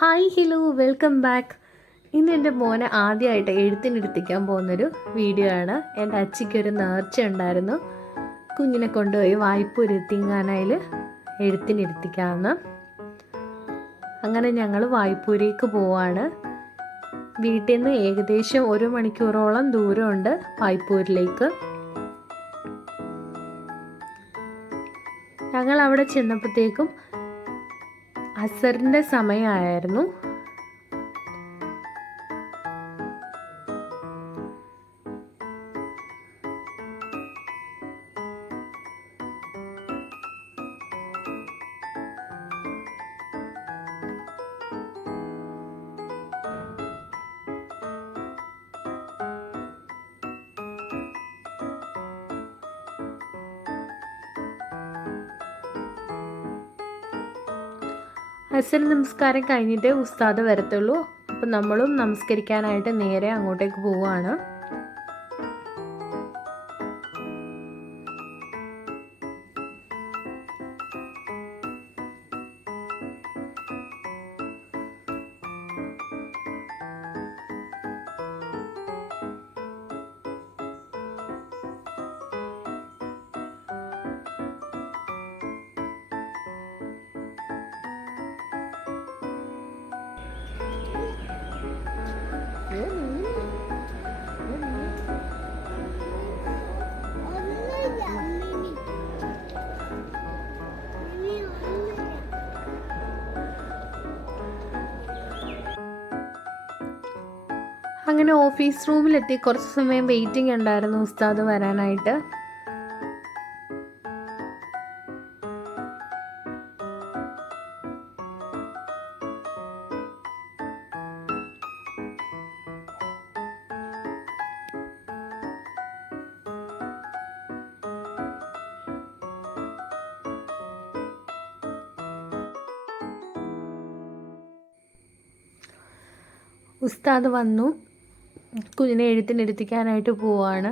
Hi hello welcome back. ഇന്ന് എൻ്റെ മോനെ ആദ്യമായിട്ട് എഴുത്തിനിരുത്തിക്കാൻ പോകുന്നൊരു വീഡിയോ ആണ്. എൻ്റെ അച്ചിക്കൊരു നേർച്ച ഉണ്ടായിരുന്നു, കുഞ്ഞിനെ കൊണ്ടുപോയി വായ്പൂര് എത്തിങ്ങാനയിൽ എഴുത്തിനിരുത്തിക്കാമെന്ന്. അങ്ങനെ ഞങ്ങൾ വായ്പൂരേക്ക് പോവാണ്. വീട്ടിൽ നിന്ന് ഏകദേശം 1 മണിക്കൂറോളം ദൂരമുണ്ട് വായ്പൂരിലേക്ക്. ഞങ്ങൾ അവിടെ ചെന്നപ്പോഴത്തേക്കും അസറിൻ്റെ സമയമായിരുന്നു. അസർ നമസ്കാരം കഴിഞ്ഞിട്ടേ ഉസ്താദ് വരത്തുള്ളൂ. അപ്പം നമ്മളും നമസ്കരിക്കാനായിട്ട് നേരെ അങ്ങോട്ടേക്ക് പോവുകയാണ്. അങ്ങനെ ഓഫീസ് റൂമിലെത്തി കുറച്ച് സമയം വെയിറ്റിംഗ് ഉണ്ടായിരുന്നു ഉസ്താദ് വരാനായിട്ട്. ഉസ്താദ് വന്നു, കുഞ്ഞിനെ എഴുത്തിനിരുത്തിക്കാനായിട്ട് പോവാണ്.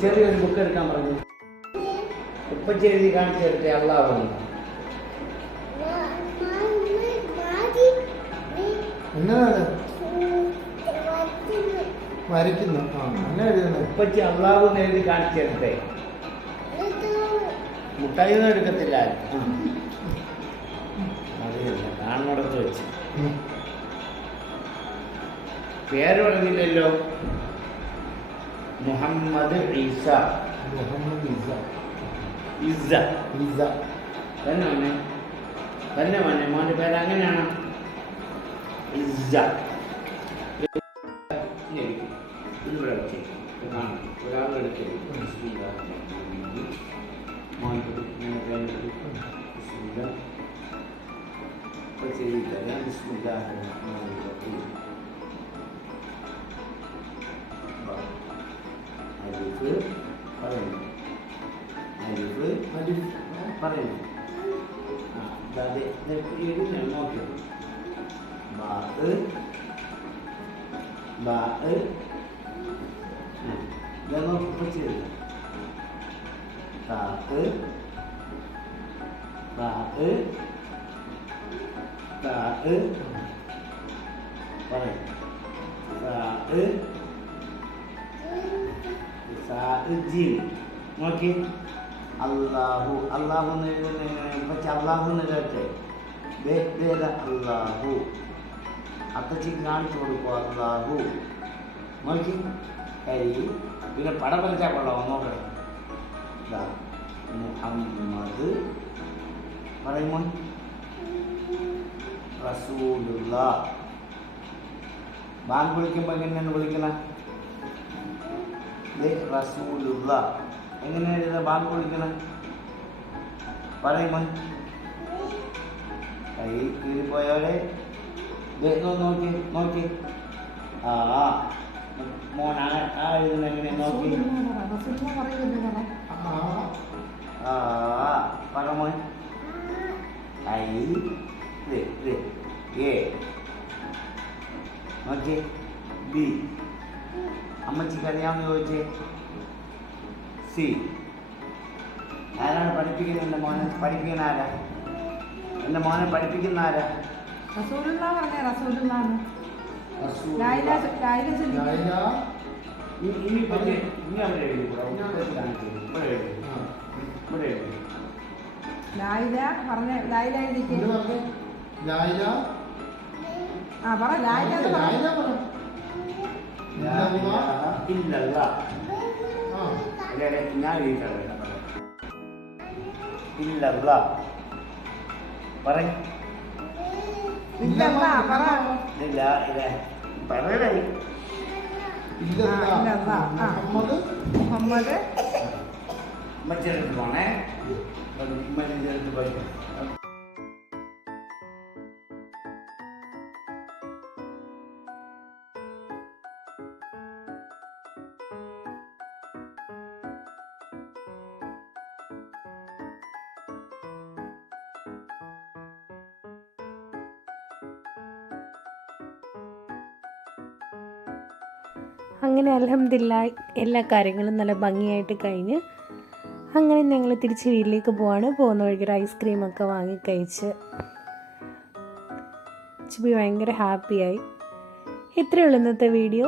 ചെറിയൊരു ബുക്ക് എടുക്കാൻ പറഞ്ഞു. ഇപ്പൊ ചെയ്തി കാണിച്ചെടുത്തേ അള്ളാഹു വരയ്ക്കുന്നു. ഉപ്പച്ചി അള്ളാഹു എഴുതി കാണിച്ചെടുത്തേ. മുട്ടായി ഒന്നും എടുക്കത്തില്ല, അറിയില്ല, കാണുന്നിടത്ത് വെച്ച്. പേര് പറഞ്ഞില്ലല്ലോ. മുഹമ്മദ് ഈസ. മുഹമ്മദ് ഈസ. ഇസ ഈസ തന്നെ മോനെ, തന്നെ മോനെ, മോൻ്റെ പേര് അങ്ങനെയാണ്. ഇസ. ഇതിവിടെ വെച്ച് ഒരാളെടുത്ത് പറയുന്നു. നോക്കി നോക്കി അള്ളാഹു. അള്ളാഹു പക്ഷെ അള്ളാഹു എന്ന് കേട്ടെ അള്ളാഹു അത്തച്ചിക്ക് കാണിച്ചു കൊടുക്കും. അള്ളാഹു നോക്കി കൈ. പിന്നെ പടം വരച്ചാൽ കൊള്ളാമോ നോക്കണേ. മുഹമ്മദ് പറയുമോ. റസൂലുള്ള. ബാങ്ക് വിളിക്കുമ്പോൾ എങ്ങനെയാണ് വിളിക്കണം? റസൂലുള്ള എങ്ങനെയാണ് ബാങ്ക് വിളിക്കണം? പറയുമോ. കൈ കീറിപ്പോയവരെ നോക്കി നോക്കി. മോൻ ആ എഴുതുന്ന എങ്ങനെ നോക്കി. പറ മോൻ. ഐ എ നോക്കിയേ. ബി. അമ്മച്ചിക്ക് അറിയാമെന്ന് ചോദിച്ചേ. സി. ആരാണ് പഠിപ്പിക്കുന്നത് എൻ്റെ മോനെ? പഠിപ്പിക്കുന്ന ആരാ? എൻ്റെ മോനെ പഠിപ്പിക്കുന്ന ആരാ? റസൂലുള്ള പറഞ്ഞേ, റസൂലുള്ളാന്ന്. റസൂൽ. ലായില ചൊല്ലി. ഇനി അവിടെ എഴുതി കൂടാ. ഇവിടെ എഴുതി. ഇവിടെ എഴുതി. ലായില പറഞ്ഞ ലായില എഴുതിക്ക്. ലായില ആ പറ ലായില എന്ന് പറ. ലായില പറ. ഇല്ലല്ല. ഞാൻ എഴുതിയിട്ടാണ്. ഇല്ലല്ല പറ. ഇല്ലല്ല പറ. ഇല്ല ഇല്ല പറയണേ. മുഹമ്മദ് മറ്റേടുത്ത് പോണേ. മറ്റേടുത്ത് പോയി. അങ്ങനെ അൽഹംദുലില്ലാഹ് എല്ലാ കാര്യങ്ങളും നല്ല ഭംഗിയായിട്ട് കഴിഞ്ഞ് അങ്ങനെ ഞങ്ങൾ തിരിച്ച് വീട്ടിലേക്ക് പോവാണ്. പോകുന്ന വഴിക്ക് ഒരു ഐസ്ക്രീമൊക്കെ വാങ്ങി കഴിച്ച് ചിബി ഭയങ്കര ഹാപ്പിയായി. ഇത്രയേ ഉള്ളൂ ഇന്നത്തെ വീഡിയോ.